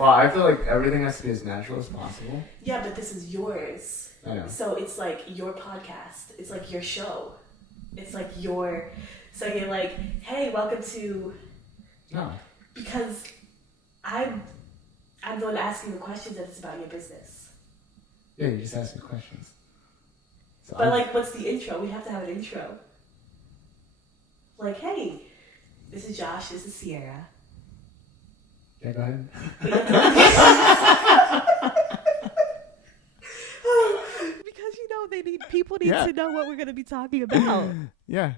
Well, I feel like everything has to be as natural as possible. Yeah, but this is yours. I know. So it's like your podcast. It's like your show. It's like your... So you're like, hey, welcome to... No. Because I'm the one asking the questions and it's about your business. Yeah, you just ask me questions. So But like, what's the intro? We have to have an intro. Like, hey, this is Josh, this is Ciara. Yeah, go ahead. Because people need to know what we're going to be talking about. Yeah,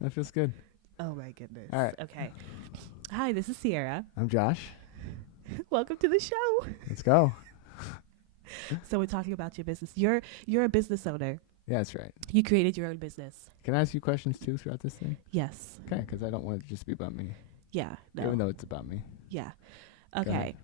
that feels good. Oh my goodness. All right. Okay. Hi, this is Ciara. I'm Josh. Welcome to the show. Let's go. So we're talking about your business. You're a business owner. Yeah, that's right. You created your own business. Can I ask you questions too throughout this thing? Yes. Okay, because I don't want it to just be about me. Yeah. No. Even though it's about me. Yeah. Okay.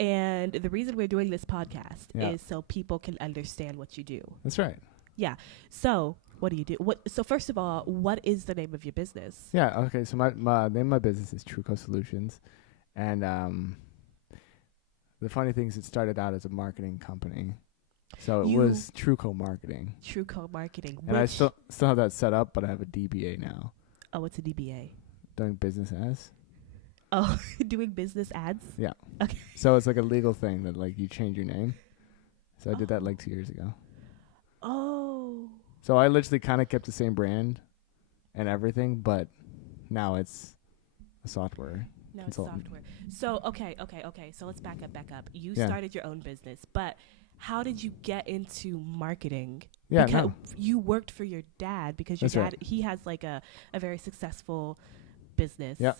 And the reason we're doing this podcast is so people can understand what you do. That's right. Yeah. So what do you do? So first of all, what is the name of your business? Yeah. Okay. So my name of my business is Truco Solutions, and the funny thing is, it started out as a marketing company, so it was Truco Marketing. Truco Marketing. And I still have that set up, but I have a DBA now. Oh, what's a DBA? Doing business as. Oh, doing business ads? Yeah. Okay. So it's like a legal thing that like you change your name. So I did that like 2 years ago. Oh. So I literally kind of kept the same brand and everything, but now it's a software. No, it's software. So, okay. So let's back up. You started your own business, but how did you get into marketing? Yeah, because you worked for your dad because your That's dad, right. he has like a very successful business. Yeah.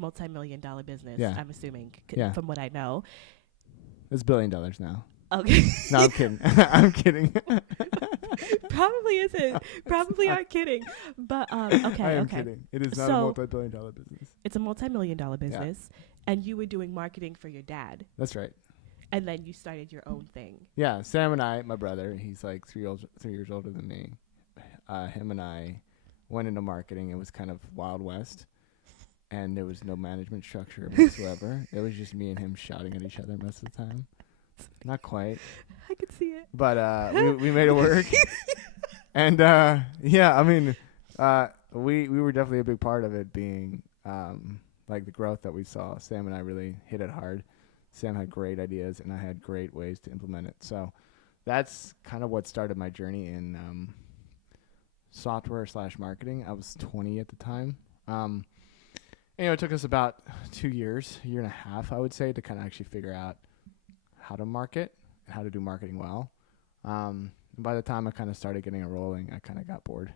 Multi-million-dollar business, Yeah. I'm assuming, Yeah. from what I know. It's $1 billion now. Okay. No, I'm kidding. I'm kidding. Probably isn't. Probably aren't kidding. But okay. I am kidding. It is not a multi-billion-dollar business. It's a multi-million-dollar business, and you were doing marketing for your dad, That's right. and then you started your own thing. Yeah, Sam and I, my brother, he's like 3 years older than me. Him and I went into marketing. It was kind of Wild West, and there was no management structure whatsoever. It was just me and him shouting at each other most of the time. Not quite. I could see it. But we made it work. And yeah, I mean, we were definitely a big part of it being like the growth that we saw. Sam and I really hit it hard. Sam had great ideas and I had great ways to implement it. So that's kind of what started my journey in software/marketing. I was 20 at the time. It took us about 2 years, a year and a half, I would say, to kind of actually figure out how to market and how to do marketing well. By the time I kind of started getting it rolling, I kind of got bored.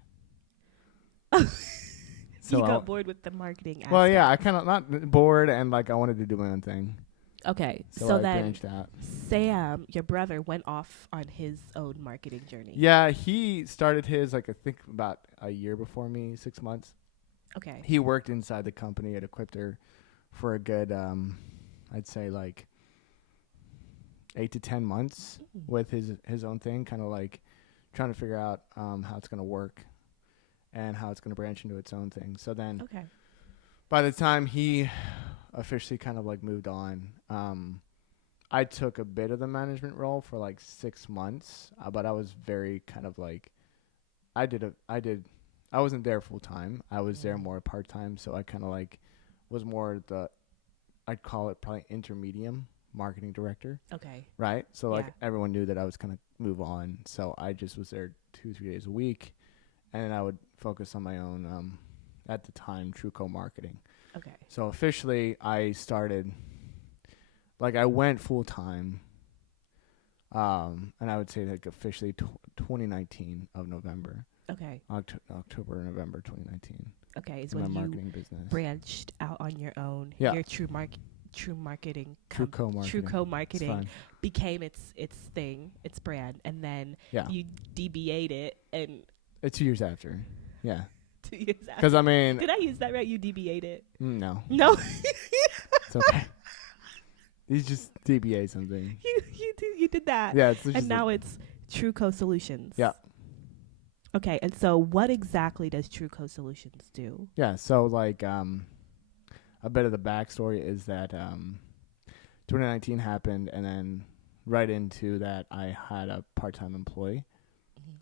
So you got bored with the marketing aspect. Well, yeah, I kind of not bored, and like I wanted to do my own thing. Okay, So I then branched out. Sam, your brother, went off on his own marketing journey. Yeah, he started his I think about a year before me, 6 months. Okay. He worked inside the company at Equipter for a good, I'd say like 8 to 10 months with his own thing, kind of like trying to figure out how it's going to work and how it's going to branch into its own thing. So then by the time he officially kind of like moved on, I took a bit of the management role for like 6 months, but I was very kind of like, I wasn't there full time. I was there more part time. So I kind of like was more I'd call it probably intermediate marketing director. Okay. Right. So like everyone knew that I was going to move on. So I just was there 2-3 days a week, and then I would focus on my own, at the time, Truco Marketing. Okay. So officially I started, like I went full time, and I would say like officially 2019 of November. Okay. October, November 2019. Okay. Is in when my you marketing business branched out on your own. Yeah. Your True Marketing. Truco Marketing became its thing, its brand, and then you DBA'd it, and 2 years after. Yeah. 2 years after. Because I mean, did I use that right? You DBA'd it? No. No. It's okay. You just DBA something. You did that. Yeah. And now it's Truco Solutions. Yeah. Okay, and so what exactly does Truco Solutions do? Yeah, so like a bit of the backstory is that 2019 happened, and then right into that, I had a part-time employee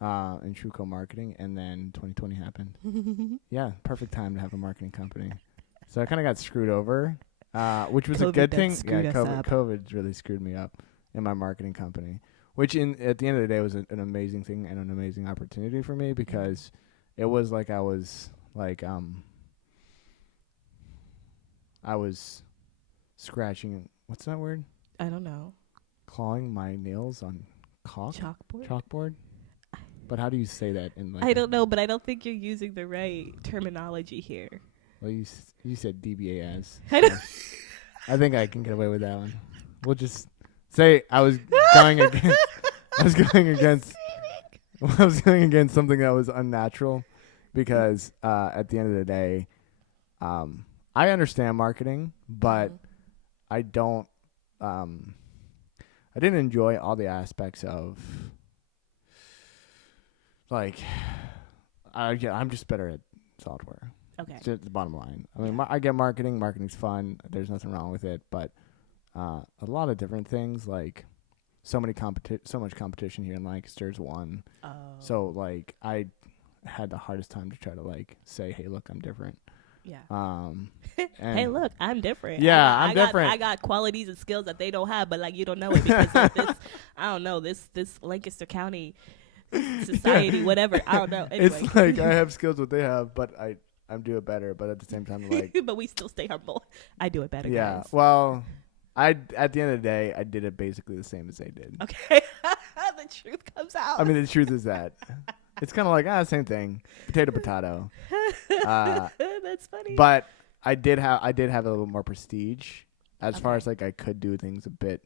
in Truco Marketing, and then 2020 happened. Yeah, perfect time to have a marketing company. So I kind of got screwed over, which was a good thing. Yeah, COVID really screwed me up in my marketing company, which at the end of the day was an amazing thing and an amazing opportunity for me, because it was like I was scratching. What's that word? I don't know. Clawing my nails on Chalkboard. Chalkboard. But how do you say that in like? I don't know, but I don't think you're using the right terminology here. Well, you said DBAS. I don't. I think I can get away with that one. We'll just say I was going against. I was going against something that was unnatural, because at the end of the day, I understand marketing, but I don't. I didn't enjoy all the aspects of, like, I'm just better at software. Okay. It's just the bottom line. I mean, I get marketing. Marketing's fun. There's nothing wrong with it. But a lot of different things, like so much competition here in Lancaster is one. Oh. So, like, I had the hardest time to try to, like, say, hey, look, I'm different. Yeah. Hey, look, I'm different. Yeah, I'm different. I got qualities and skills that they don't have, but like you don't know it because of this. I don't know this Lancaster County society, whatever. I don't know. Anyway. It's like I have skills what they have, but I'm do it better. But at the same time, like, but we still stay humble. I do it better. Yeah. Guys. Well, at the end of the day, I did it basically the same as they did. Okay. The truth comes out. I mean, the truth is that it's kind of like same thing, potato. That's funny. But I did have a little more prestige as far as like I could do things a bit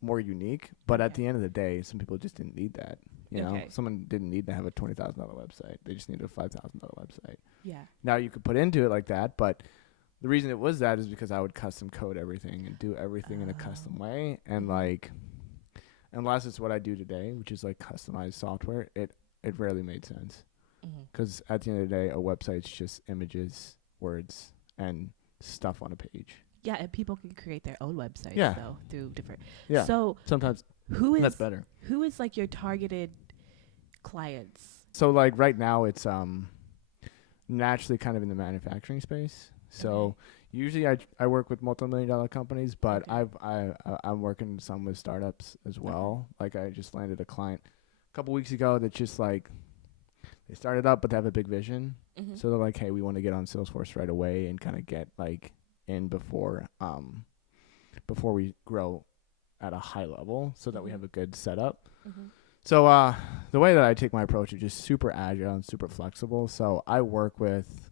more unique. But at the end of the day, some people just didn't need that. You know, someone didn't need to have a $20,000 website. They just needed a $5,000 website. Yeah. Now you could put into it like that, but the reason it was that is because I would custom code everything and do everything in a custom way. And like, unless it's what I do today, which is like customized software, it rarely made sense. Because at the end of the day, a website's just images, words, and stuff on a page. Yeah, and people can create their own websites though through different. Yeah. So sometimes that's better. Who is like your targeted clients? So like right now, it's naturally kind of in the manufacturing space. So usually I work with multi-million-dollar companies, but I'm working some with startups as well. Like I just landed a client a couple weeks ago that just like they started up, but they have a big vision. So they're like, hey, we want to get on Salesforce right away and kind of get like in before we grow at a high level, so that we have a good setup. So the way that I take my approach is just super agile and super flexible. So I work with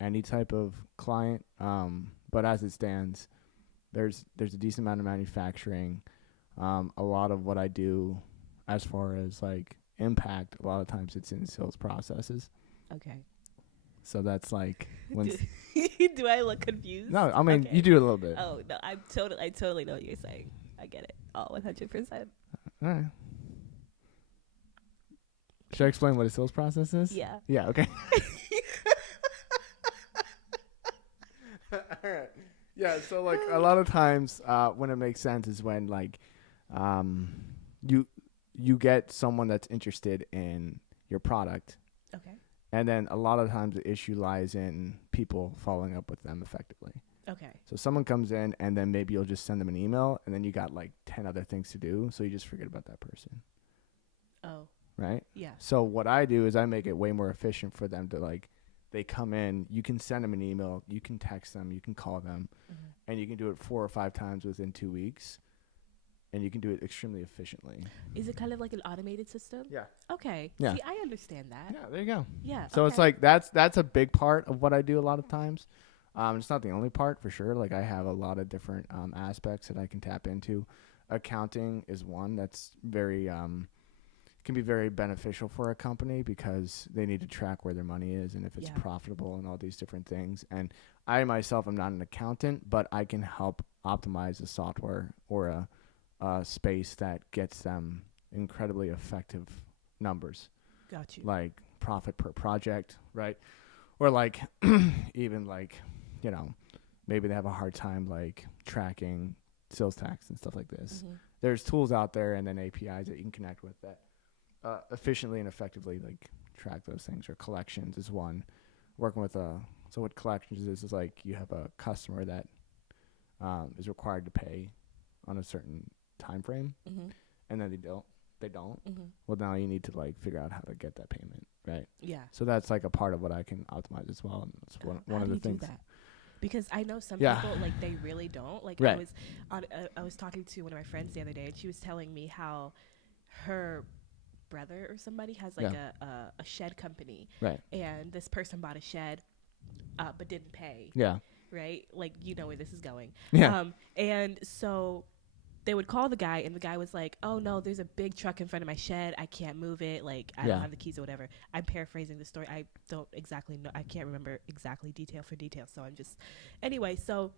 any type of client, but as it stands, there's a decent amount of manufacturing. A lot of what I do as far as like impact, a lot of times it's in sales processes. Okay. So that's like when do I look confused? No, I mean you do a little bit. Oh no, I totally know what you're saying. I get it. Oh, 100%. All right. Should I explain what a sales process is? Yeah. Yeah, okay. All right. Yeah, so like a lot of times when it makes sense is when like you get someone that's interested in your product. Okay. And then a lot of times the issue lies in people following up with them effectively. Okay. So someone comes in and then maybe you'll just send them an email and then you got like 10 other things to do. So you just forget about that person. Oh. Right? Yeah. So what I do is I make it way more efficient for them to like, they come in, you can send them an email, you can text them, you can call them, and you can do it 4 or 5 times within 2 weeks. And you can do it extremely efficiently. Is it kind of like an automated system? Yeah. Okay. Yeah. See, I understand that. Yeah, there you go. Yeah. So it's like that's a big part of what I do a lot of times. It's not the only part for sure. Like I have a lot of different aspects that I can tap into. Accounting is one that's very can be very beneficial for a company because they need to track where their money is and if it's profitable and all these different things. And I myself am not an accountant, but I can help optimize a software or a space that gets them incredibly effective numbers. Got you. Like profit per project, right? Or like even like, you know, maybe they have a hard time like tracking sales tax and stuff like this. Mm-hmm. There's tools out there and then APIs that you can connect with that efficiently and effectively like track those things. Or collections is one. Working with so what collections is like you have a customer that is required to pay on a certain time frame, Mm-hmm. and then they don't. Mm-hmm. Well, now you need to like figure out how to get that payment, right? Yeah. So that's like a part of what I can optimize as well. And that's one How of do the you things. do that? Because I know some Yeah. people like they really don't. Like Right. I was talking to one of my friends the other day, and she was telling me how her brother or somebody has like a shed company, Right. and this person bought a shed, but didn't pay. Yeah. Right? Like, you know where this is going. Yeah. And so they would call the guy, and the guy was like, "Oh no, there's a big truck in front of my shed. I can't move it. Like, I don't have the keys or whatever." I'm paraphrasing the story. I don't exactly know. I can't remember exactly detail for detail. So I'm just, anyway. So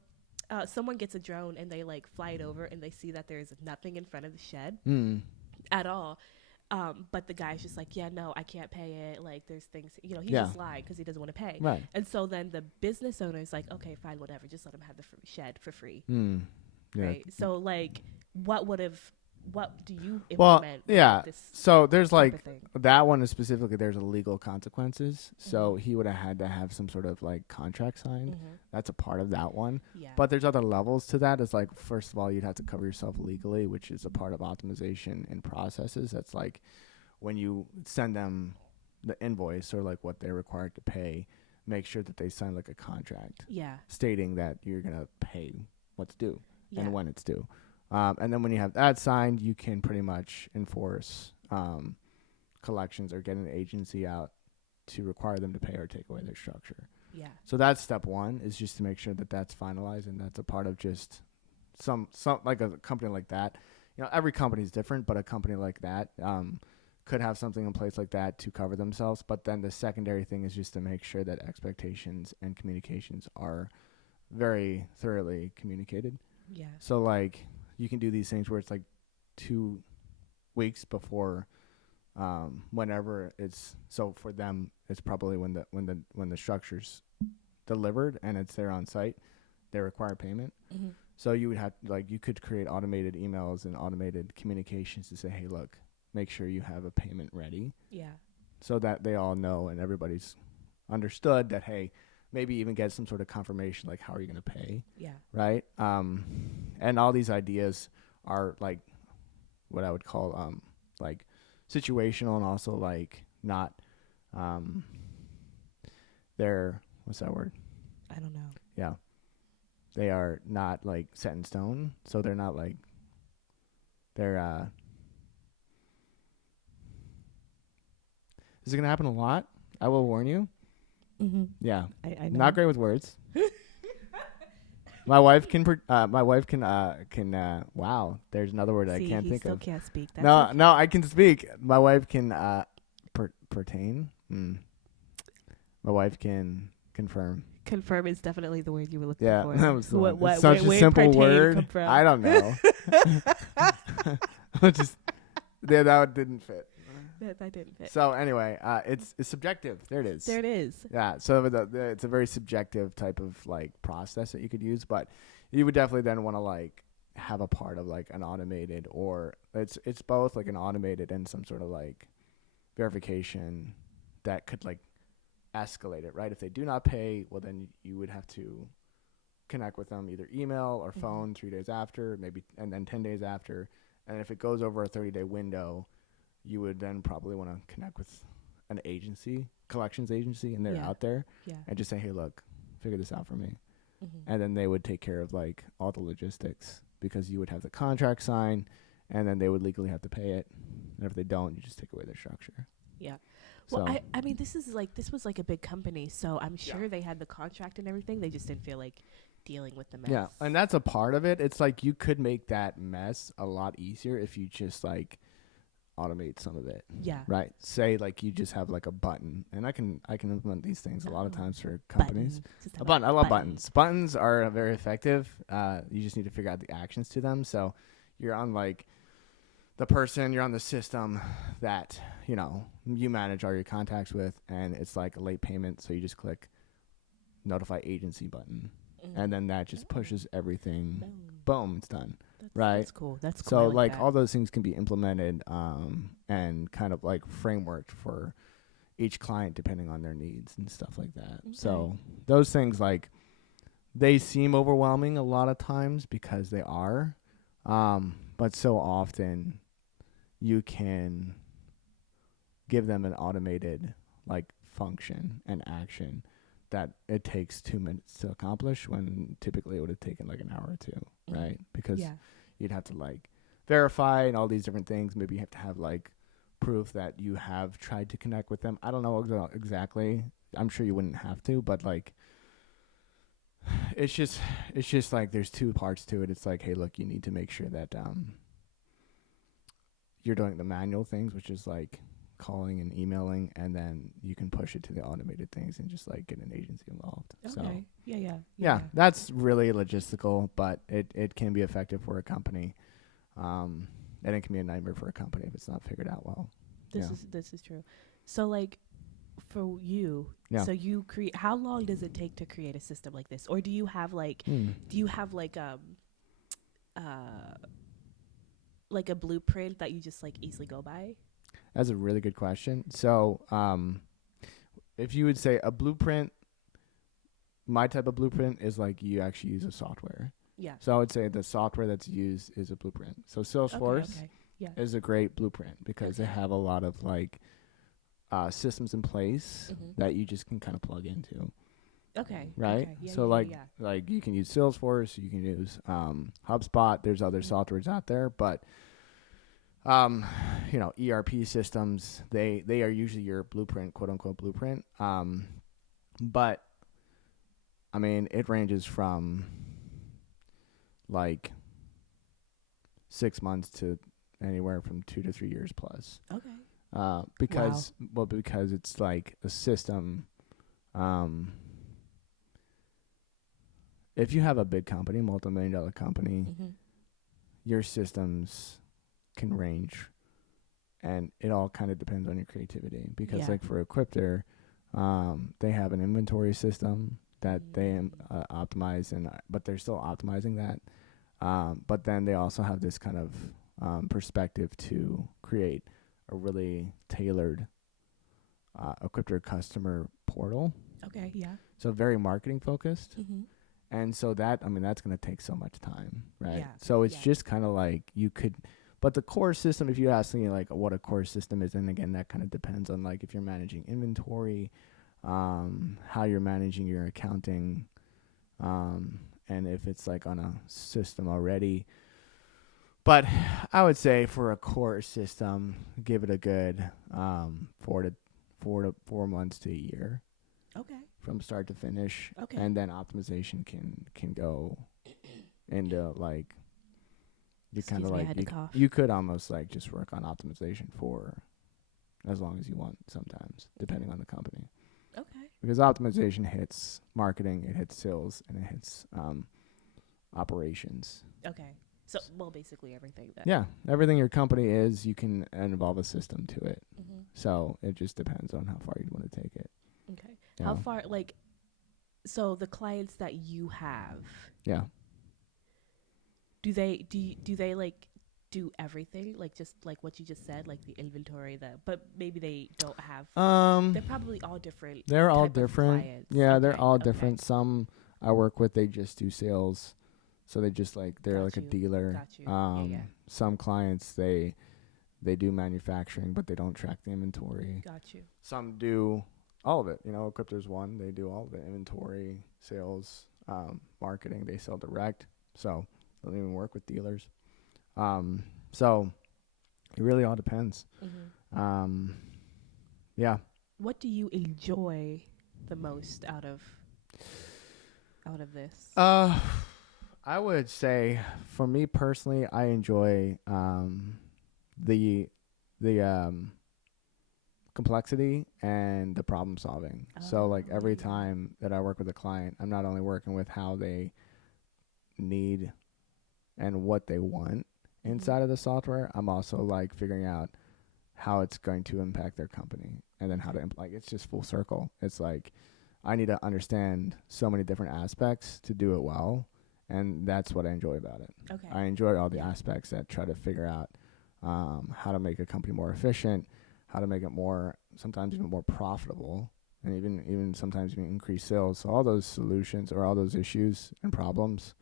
someone gets a drone and they like fly it over, and they see that there's nothing in front of the shed at all. But the guy's just like, "Yeah, no, I can't pay it. Like, there's things, you know, he just lied because he doesn't want to pay." Right. And so then the business owner is like, "Okay, fine, whatever. Just let him have the shed for free." Yeah. Right. So like, what do you Well, implement? yeah. With this So there's type like of thing? that one is specifically there's a legal consequences. So he would have had to have some sort of like contract signed. That's a part of that one. Yeah. But there's other levels to that. It's like, first of all, you'd have to cover yourself legally, which is a part of optimization and processes. That's like when you send them the invoice or like what they're required to pay, make sure that they sign like a contract Yeah. stating that you're going to pay what's due Yeah. and when it's due. And then when you have that signed, you can pretty much enforce collections or get an agency out to require them to pay or take away their structure. Yeah. So that's step one, is just to make sure that that's finalized, and that's a part of just some like a company like that. You know, every company is different, but a company like that could have something in place like that to cover themselves. But then the secondary thing is just to make sure that expectations and communications are very thoroughly communicated. Yeah. So like you can do these things where it's like 2 weeks before whenever it's, so for them it's probably when the structure's delivered and it's there on site, they require payment. So you would have you could create automated emails and automated communications to say, hey, look, make sure you have a payment ready. Yeah. So that they all know and everybody's understood that, hey, maybe even get some sort of confirmation, like how are you going to pay? Yeah. Right. And all these ideas are like what I would call like situational and also like not they're, what's that word? I don't know. Yeah. They are not like set in stone. So they're not like they're this is gonna happen a lot. I will warn you. Yeah. I know. Not great with words. My wife can wow, there's another word I can't think still of. Can't speak. That's No, okay. no, I can speak. My wife can pertain. My wife can confirm. Confirm is definitely the word you were looking Yeah, for. that was the one. What, It's such where a simple pertain word. come from? I don't know. Just yeah, that didn't fit. That didn't fit. So anyway, it's subjective. There it is. There it is. Yeah. So it's a very subjective type of like process that you could use, but you would definitely then want to like have a part of like an automated, or it's both like an automated and some sort of like verification that could like escalate it, right? If they do not pay, well then you would have to connect with them either email or phone 3 days after, maybe, and then 10 days after. And if it goes over a 30-day window, you would then probably want to connect with an agency, collections agency, and they're out there, and just say, hey, look, figure this out for me. And then they would take care of like all the logistics, because you would have the contract signed, and then they would legally have to pay it. And if they don't, you just take away their structure. Yeah. Well, So, I mean, this was like a big company, so I'm sure they had the contract and everything. They just didn't feel like dealing with the mess. yeah, and that's a part of it. It's like you could make that mess a lot easier if you just like automate some of it. Yeah. Right. Say like you just have like a button, and I can implement these things a lot of times for companies. Button. A button. I love buttons. Buttons are very effective. You just need to figure out the actions to them. So you're on like the person, you're on the system that, you know, you manage all your contacts with, and it's like a late payment. So you just click notify agency button. And then that just pushes everything. boom, it's done. That's, Right. That's cool. That's cool. So I like that. all those things can be implemented and kind of like frameworked for each client depending on their needs and stuff like that. Okay. So those things, like, they seem overwhelming a lot of times because they are, but so often you can give them an automated like function and action that it takes 2 minutes to accomplish when typically it would have taken like an hour or two, right? Because you'd have to like verify and all these different things. Maybe you have to have like proof that you have tried to connect with them. I don't know exactly. I'm sure you wouldn't have to, but like it's just like there's two parts to it. It's like, hey, look, you need to make sure that you're doing the manual things, which is like calling and emailing, and then you can push it to the automated things and just like get an agency involved. Okay. So Yeah. that's really logistical, but it can be effective for a company. And it can be a nightmare for a company if it's not figured out well. This is true. So like for you, so you create, how long does it take to create a system like this? Or do you have like like a blueprint that you just like easily go by? That's a really good question. So if you would say a blueprint, my type of blueprint is like you actually use a software. Yeah. So I would say the software that's used is a blueprint. So Salesforce is a great blueprint because they have a lot of like systems in place that you just can kind of plug into. Okay. Right. Okay. Yeah, so like you can use Salesforce, you can use HubSpot. There's other softwares out there, but ERP systems, they are usually your blueprint, quote unquote blueprint. But I mean, it ranges from like 6 months to anywhere from 2 to 3 years plus. Okay. Because it's like a system. If you have a big company, multi-million-dollar company, your systems can range, and it all kind of depends on your creativity. Because like for Equipter, they have an inventory system that they optimize, but they're still optimizing that. But then they also have this kind of perspective to create a really tailored Equipter customer portal. Okay, yeah. So very marketing focused. And so that's going to take so much time, right? Yeah. So it's just kind of like but the core system, if you ask me like what a core system is, and again, that kind of depends on like if you're managing inventory, how you're managing your accounting, and if it's like on a system already. But I would say for a core system, give it a good 4 months to a year. Okay. From start to finish. Okay. And then optimization can go into like you kind of like you could almost like just work on optimization for as long as you want sometimes, depending on the company. Okay. Because optimization hits marketing, it hits sales, and it hits operations. Okay. So, well, basically everything that. Yeah, everything your company is, you can involve a system to it. So it just depends on how far you want to take it. Okay. How far, like, so the clients that you have. Yeah. Do they like do everything, like just like what you just said, like the inventory, but maybe they don't have. They're probably all different. They're all different. Yeah, they're all different. Some I work with, they just do sales, so they just like they're like a dealer. Got you. Some clients they do manufacturing, but they don't track the inventory. Got you. Some do all of it. Equipter's one. They do all of it: inventory, sales, marketing. They sell direct, so they don't even work with dealers. So it really all depends. Yeah. What do you enjoy the most out of this? I would say for me personally, I enjoy the complexity and the problem solving. So like every time that I work with a client, I'm not only working with how they need and what they want inside of the software, I'm also like figuring out how it's going to impact their company, and then how to like it's just full circle. It's like I need to understand so many different aspects to do it well, And that's what I enjoy about it. Okay. I enjoy all the aspects that try to figure out how to make a company more efficient, how to make it more, sometimes even more profitable, and even sometimes even increase sales. So all those solutions or all those issues and problems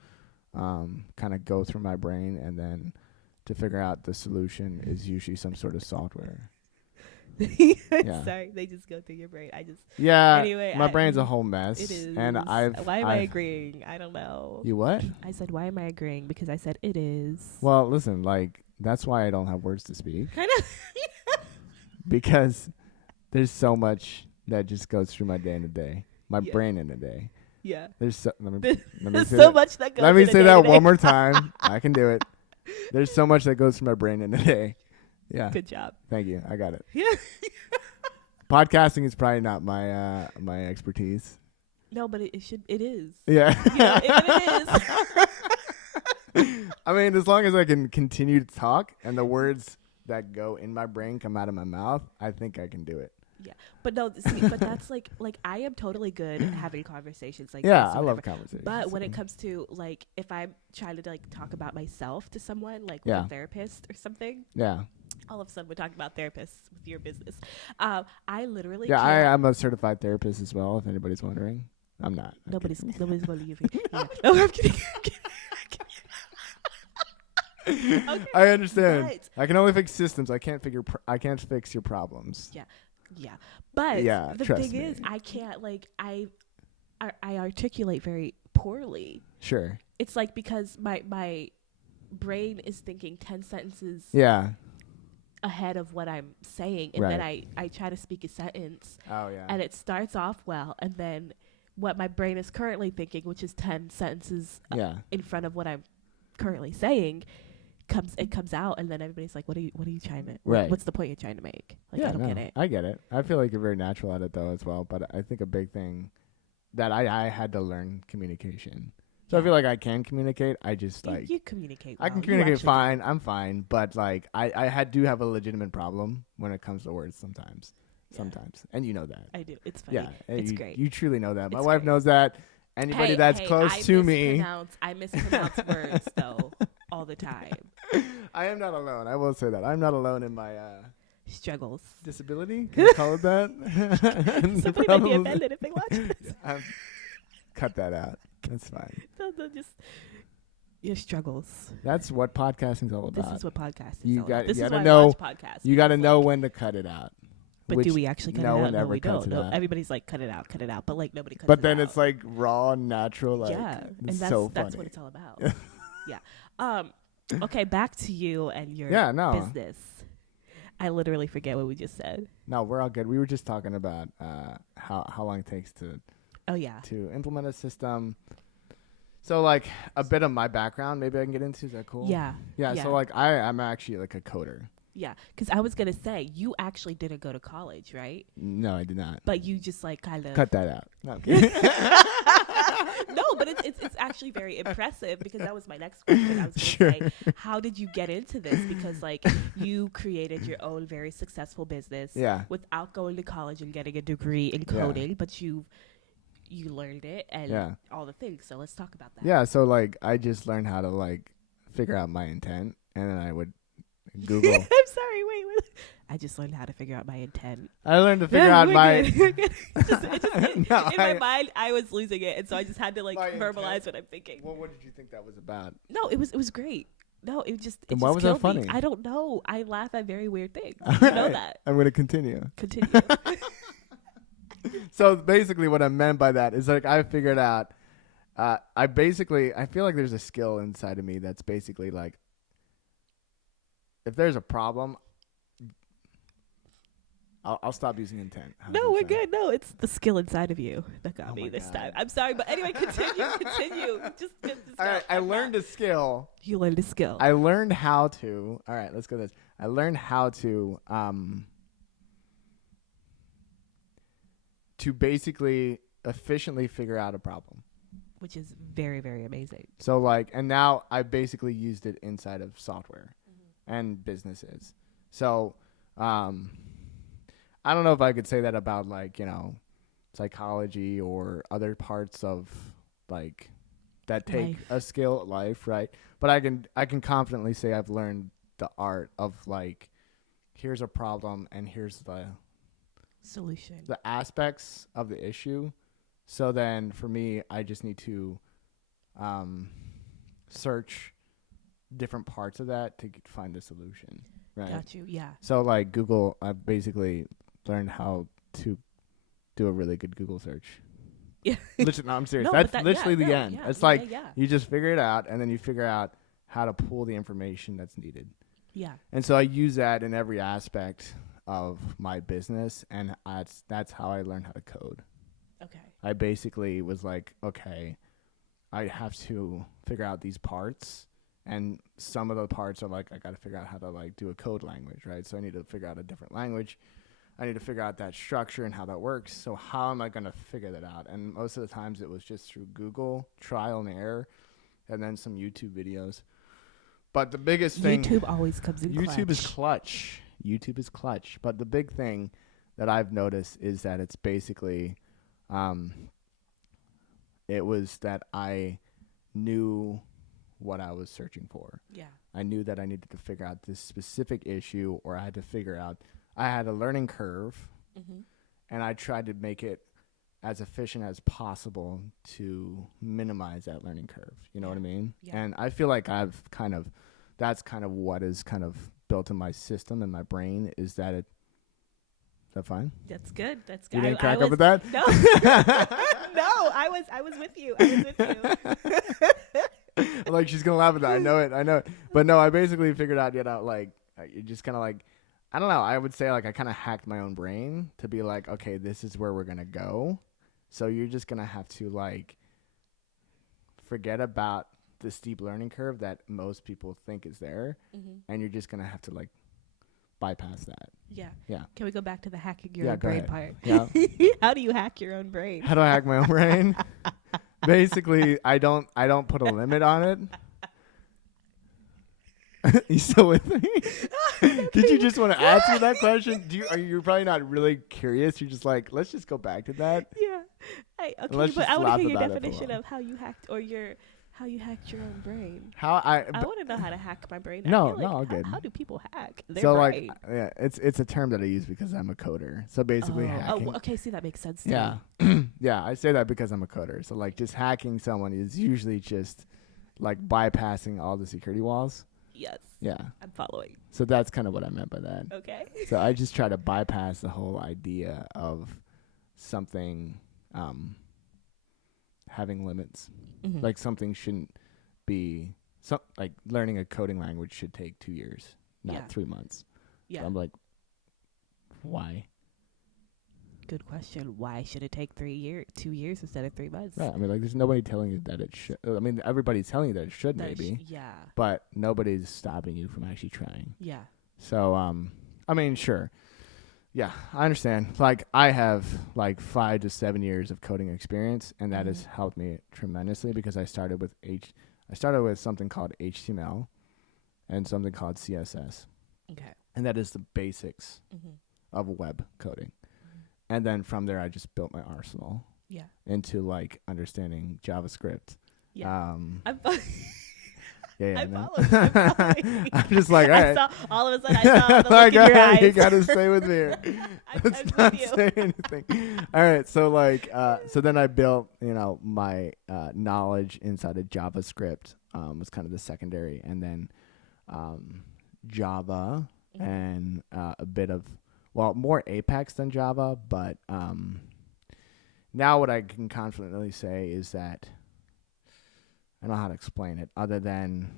kind of go through my brain, and then to figure out the solution is usually some sort of software. Yeah. Sorry, they just go through your brain. Anyway, my brain's a whole mess. It is. And why am I agreeing? I don't know. You what? I said, why am I agreeing? Because I said it is. Well, listen, like, that's why I don't have words to speak. Kind of. Because there's so much that just goes through my day in a day. My brain in a day. Yeah. There's so, let me There's say so that. much that goes Let me in a say day that to day. one more time. I can do it. There's so much that goes through my brain in a day. Yeah. Good job. Thank you. I got it. Yeah. Podcasting is probably not my my expertise. No, but it should. It is. Yeah. Yeah, it is. I mean, as long as I can continue to talk and the words that go in my brain come out of my mouth, I think I can do it. Yeah, but no, see, but that's like I am totally good at having conversations like Yeah, this or I love whatever. conversations. But when it comes to like if I'm trying to like talk about myself to someone like with Yeah. a therapist or something, Yeah. all of a sudden we're talking about therapists with your business. I literally Yeah, can't- I'm a certified therapist as well, if anybody's wondering. I'm not. nobody's going to believe you. Yeah. No, I'm kidding. Okay. I understand. But- I can only fix systems. I can't fix your problems. Yeah, but Yeah, the trust thing me. is, I can't like I articulate very poorly. Sure. It's like because my brain is thinking 10 sentences Yeah. ahead of what I'm saying, and then Right. I try to speak a sentence, Oh yeah. and it starts off well, and then what my brain is currently thinking, which is 10 sentences Yeah. in front of what I'm currently saying, comes out, and then everybody's like, what are you trying to Right. what's the point you're trying to make? Like, Yeah, I don't get it. I get it. I feel like you're very natural at it though as well. But I think a big thing that I had to learn communication. So I feel like I can communicate. I just like you communicate I can well. You communicate actually fine. I'm fine. But like I do have a legitimate problem when it comes to words sometimes. Yeah. Sometimes. And you know that. I do. It's funny. Yeah. It's you, great. You truly know that. My It's wife great. knows that. Anybody that's close to me. I mispronounce words though all the time. I am not alone. I will say that. I'm not alone in my Struggles. disability. Can you call it that? Somebody might be offended if they watch this. Cut that out. That's fine. They'll just your struggles. That's what podcasting's all This about. is what podcast is. You all got- about. This you is gotta why know- I watch podcasts. You got to because, know like, when to cut it out. But which do we actually cut no it one out? No, ever we cuts don't. it No, out. everybody's like, cut it out. But like nobody cuts But it then out. it's like raw, natural. Like, yeah, and it's that's so that's funny. what it's all about. Yeah. Okay, back to you and your Yeah, no. business. I literally forget what we just said. No, we're all good. We were just talking about how long it takes Oh yeah. to implement a system. So like a bit of my background, maybe I can get into. Is that cool? Yeah. Yeah. So like I'm actually like a coder. Yeah, because I was gonna say you actually didn't go to college, right? No, I did not. But you just like kind of Cut that out. No, I'm kidding. No, but it's actually very impressive because that was my next question. I was gonna say, how did you get into this? Because like you created your own very successful business Yeah. without going to college and getting a degree in Yeah. coding, but you learned it and Yeah. all the things. So let's talk about that. Yeah. So like I just learned how to like figure out my intent, and then I would Google. I'm sorry. Wait. I just learned how to figure out my intent. I learned to figure out we're my. good. We're good. In No, my mind, I was losing it, and so I just had to like My verbalize intent? what I'm thinking. Well, what did you think that was about? No, it was great. No, it just Then it why just was that killed me. funny? I don't know. I laugh at very weird things. All You know right. that. I'm gonna continue. Continue. So basically, what I meant by that is like I figured out. I feel like there's a skill inside of me that's basically like, if there's a problem, I'll stop using intent. How's No, that we're sound? good. No, it's the skill inside of you that got Oh me my this God. time. I'm sorry, but anyway, continue. Just All right, I learned a skill. You learned a skill. I learned how to. All right, let's go this. I learned how to basically efficiently figure out a problem. which is very, very amazing. So like, and now I basically used it inside of software and businesses. So, I don't know if I could say that about like, psychology or other parts of like that take Life. a skill at life, right? But I can confidently say I've learned the art of like, here's a problem and here's Solution. the aspects of the issue. So then for me, I just need to search different parts of that to find the solution, right? Got you. Yeah. So like Google, I've basically learned how to do a really good Google search. Yeah. Literally, no, I'm serious. No, That's but literally the no, end. yeah, It's yeah, like yeah. you just figure it out, and then you figure out how to pull the information that's needed. Yeah. And so I use that in every aspect of my business, and that's how I learned how to code. Okay. I basically was like, okay, I have to figure out these parts, and some of the parts are like I got to figure out how to like do a code language, right? So I need to figure out a different language. I need to figure out that structure and how that works. So how am I going to figure that out? And most of the times it was just through Google, trial and error, and then some YouTube videos. But the biggest thing... YouTube always comes in YouTube is clutch. YouTube is clutch. But the big thing that I've noticed is that it's basically... it was that I knew what I was searching for. Yeah. I knew that I needed to figure out this specific issue, or I had to figure out... I had a learning curve, and I tried to make it as efficient as possible to minimize that learning curve. You know what I mean? Yeah. And I feel like that's kind of what is kind of built in my system and my brain is that it. Is that fine? That's good. That's good. You didn't crack up at that? No. No, I was with you. I was with you. Like she's gonna laugh at that. I know it. But no, I basically figured out, like you just kind of like. I don't know. I would say like I kind of hacked my own brain to be like, okay, this is where we're going to go. So you're just going to have to like forget about the steep learning curve that most people think is there. And you're just going to have to like bypass that. Yeah. Yeah. Can we go back to the hacking your own brain part? Yeah. How do you hack your own brain? How do I hack my own brain? Basically, I don't put a limit on it. You still with me? Did you just want to answer that question? You're probably not really curious. You're just like, let's just go back to that. Yeah. Okay, but I want to hear your definition of how you hacked how you hacked your own brain. I want to know how to hack my brain. No, all good. How do people hack their brain? Like, yeah, it's a term that I use because I'm a coder. So basically, hacking. Oh, okay. See, that makes sense. To me. Yeah, I say that because I'm a coder. So like, just hacking someone is usually just like bypassing all the security walls. Yes. Yeah. I'm following. So that's kind of what I meant by that. Okay. So I just try to bypass the whole idea of something having limits. Like something shouldn't be like learning a coding language should take 2 years, not 3 months. Yeah. So I'm like, why? Good question. Why should it take 2 years instead of 3 months? Right. I mean, like, there's nobody telling you that it should. I mean, everybody's telling you that it should, maybe. Yeah. But nobody's stopping you from actually trying. Yeah. So, I mean, sure. Yeah, I understand. Like, I have like 5 to 7 years of coding experience, and that has helped me tremendously because I started with something called HTML and something called CSS. Okay. And that is the basics of web coding. And then from there, I just built my arsenal into like understanding JavaScript. Yeah. I'm following. I'm just like, all right. All of a sudden, I saw the look in your eyes. You gotta stay with me. Let's not say anything. All right. So like, so then I built, my knowledge inside of JavaScript was kind of the secondary, and then Java and a bit of. Well, more Apex than Java, but now what I can confidently say is that I don't know how to explain it other than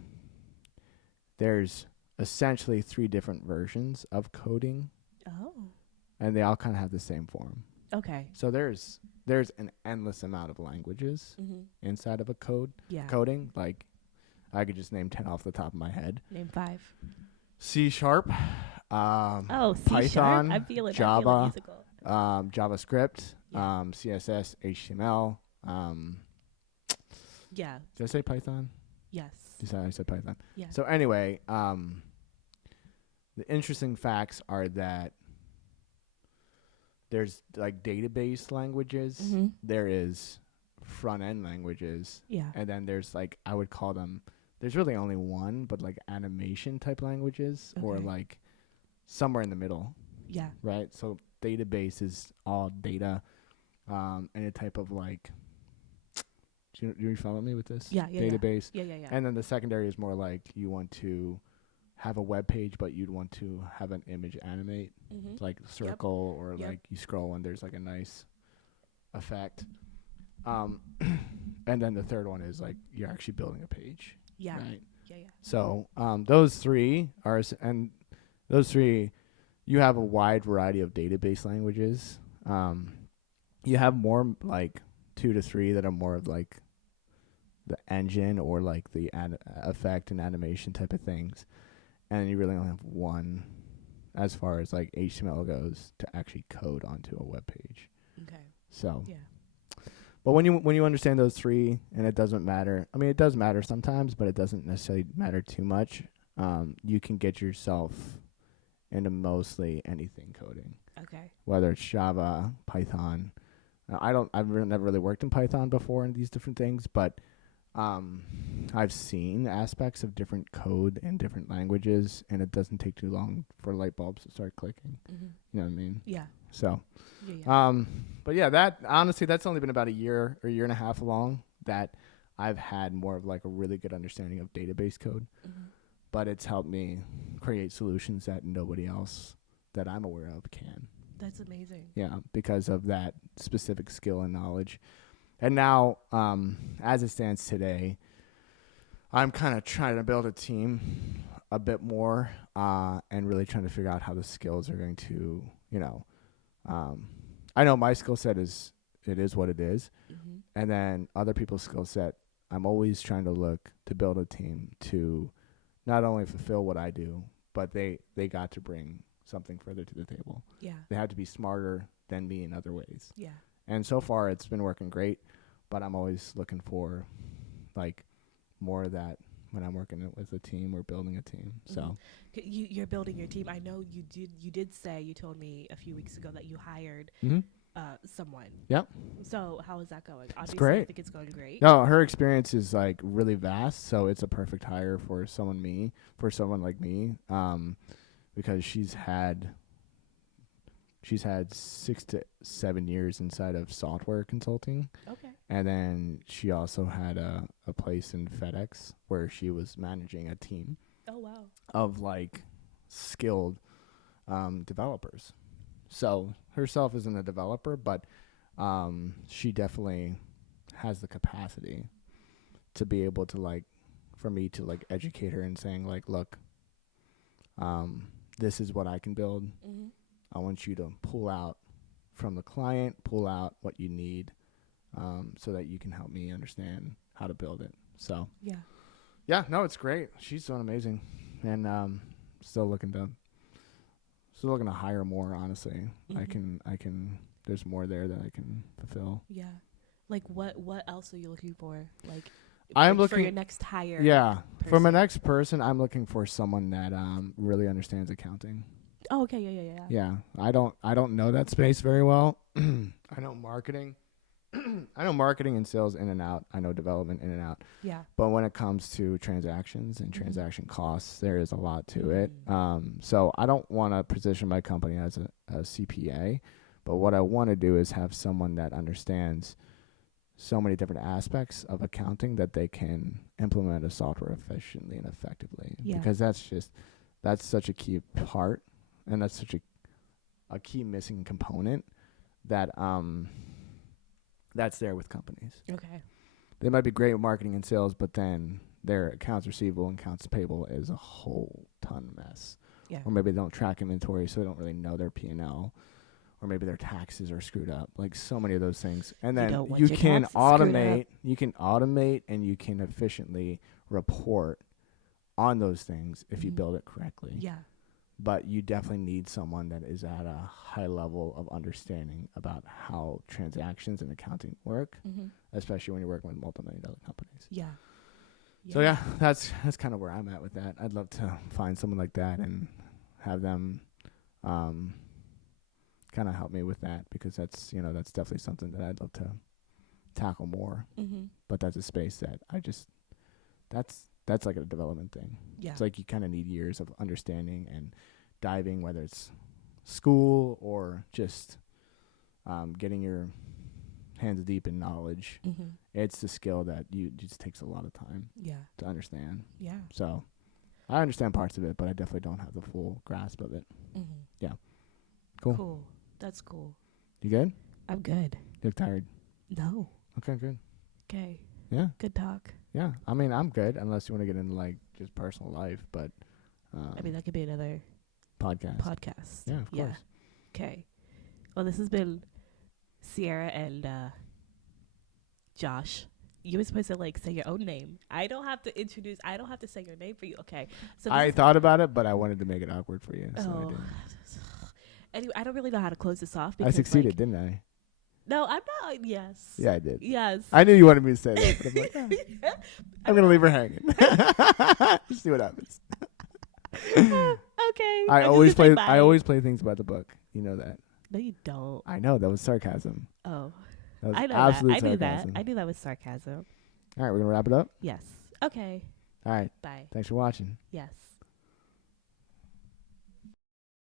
there's essentially 3 different versions of coding. Oh. And they all kind of have the same form. Okay. So there's an endless amount of languages inside of a coding. Like I could just name 10 off the top of my head. Name 5. C#. Python, Java, JavaScript, CSS, HTML. Yeah. Did I say Python? Yes. I said Python. Yeah. So anyway, the interesting facts are that there's like database languages. There is front end languages, Yeah. and then there's like I would call them. There's really only one, but like animation type languages, or Okay. like somewhere in the middle, Yeah. right? So database is all data, and a type of like. Do you follow me with this? Yeah. Yeah. Database, Yeah. Yeah. Yeah. and then the secondary is more like you want to have a web page, but you'd want to have an image animate, Mm-hmm. like circle, or Yep. like you scroll and there's like a nice effect. Um, and then the third one is like you're actually building a page, Yeah. right? Yeah. Yeah. So those three are, and those three, you have a wide variety of database languages. You have more like 2 to 3 that are more of like the engine or like the effect and animation type of things, and you really only have one as far as like HTML goes to actually code onto a web page. Okay. So Yeah. but when you understand those three, and it doesn't matter. I mean, it does matter sometimes, but it doesn't necessarily matter too much. You can get yourself into mostly anything coding, Okay. whether it's Java, Python. I've never really worked in Python before in these different things, but I've seen aspects of different code in different languages, and it doesn't take too long for light bulbs to start clicking. Mm-hmm. You know what I mean? Yeah. So. Yeah. Yeah. But yeah, that honestly, that's only been about a year or year and a half long that I've had more of like a really good understanding of database code. Mm-hmm. But it's helped me create solutions that nobody else that I'm aware of can. That's amazing. Yeah, because of that specific skill and knowledge. And now, as it stands today, I'm kind of trying to build a team a bit more, and really trying to figure out how the skills are going to, I know my skill set is what it is, Mm-hmm. and then other people's skill set. I'm always trying to look to build a team to not only fulfill what I do, but they got to bring something further to the table. Yeah. They had to be smarter than me in other ways. Yeah. And so far, it's been working great, but I'm always looking for like more of that when I'm working with a team or building a team. Mm-hmm. So You're building your team. I know you did say, you told me a few weeks ago that you hired someone. Yep. So how is that going? Obviously, great. I think it's going great. No, her experience is like really vast, so it's a perfect hire for someone like me, because she's had 6 to 7 years inside of software consulting. Okay. And then she also had a place in FedEx where she was managing a team Oh wow. of like skilled developers. So herself isn't a developer, but she definitely has the capacity to be able to like, for me to like educate her and saying like, look, this is what I can build. Mm-hmm. I want you to pull out from the client, pull out what you need, so that you can help me understand how to build it. So yeah, no, it's great. She's doing amazing, and still looking to hire more. Honestly, Mm-hmm. I can. There's more there that I can fulfill. Yeah. Like what else are you looking for? Like I'm for looking your next hire. Yeah, for my person. next person, I'm looking for someone that really understands accounting. Oh, okay. Yeah. Yeah, I don't know that space very well. I know marketing. I know marketing and sales in and out. I know development in and out. Yeah. But when it comes to transactions and Mhm. transaction costs, there is a lot to it. So I don't want to position my company as a CPA, but what I want to do is have someone that understands so many different aspects of accounting that they can implement a software efficiently and effectively. Yeah. Because that's such a key part, and that's such a key missing component that that's there with companies. Okay. They might be great at marketing and sales, but then their accounts receivable and accounts payable is a whole ton mess. Yeah. Or maybe they don't track inventory, so they don't really know their P&L. Or maybe their taxes are screwed up. Like so many of those things. And You then don't want you your can taxes screwed automate. You can automate and you can efficiently report on those things if you Mhm. build it correctly. Yeah. But you definitely need someone that is at a high level of understanding about how transactions and accounting work, Mm-hmm. especially when you're working with multi-million-dollar companies. Yeah. So yeah, that's kind of where I'm at with that. I'd love to find someone like that and have them kind of help me with that, because that's definitely something that I'd love to tackle more. Mm-hmm. But that's a space that that's like a development thing. Yeah. It's like you kind of need years of understanding and diving, whether it's school or just getting your hands deep in knowledge. Mm-hmm. It's a skill that you just takes a lot of time Yeah. to understand. Yeah. So I understand parts of it, but I definitely don't have the full grasp of it. Mm-hmm. Yeah. Cool. Cool. That's cool. You good? I'm good. You look tired. No. Okay, good. Okay. Yeah. Good talk. Yeah. I mean, I'm good unless you want to get into like just personal life, but I mean, that could be another podcast. Yeah, of course. Okay. Well, this has been Ciara and Josh. You were supposed to like say your own name. I don't have to say your name for you. Okay. So I thought about it, but I wanted to make it awkward for you. So I oh. didn't. Anyway, I don't really know how to close this off. I Because, succeeded, like, didn't I? no, I'm not. Yes. Yeah, I did. Yes. I knew you wanted me to say that, but I'm like, I'm going to leave her hanging. Just see what happens. Okay. I always play things about the book. You know that. No, you don't. I know. That was sarcasm. Oh. That was I know absolute that. I knew sarcasm. that. I knew that was sarcasm. All right, we're going to wrap it up? Yes. Okay. All right. Bye. Thanks for watching. Yes.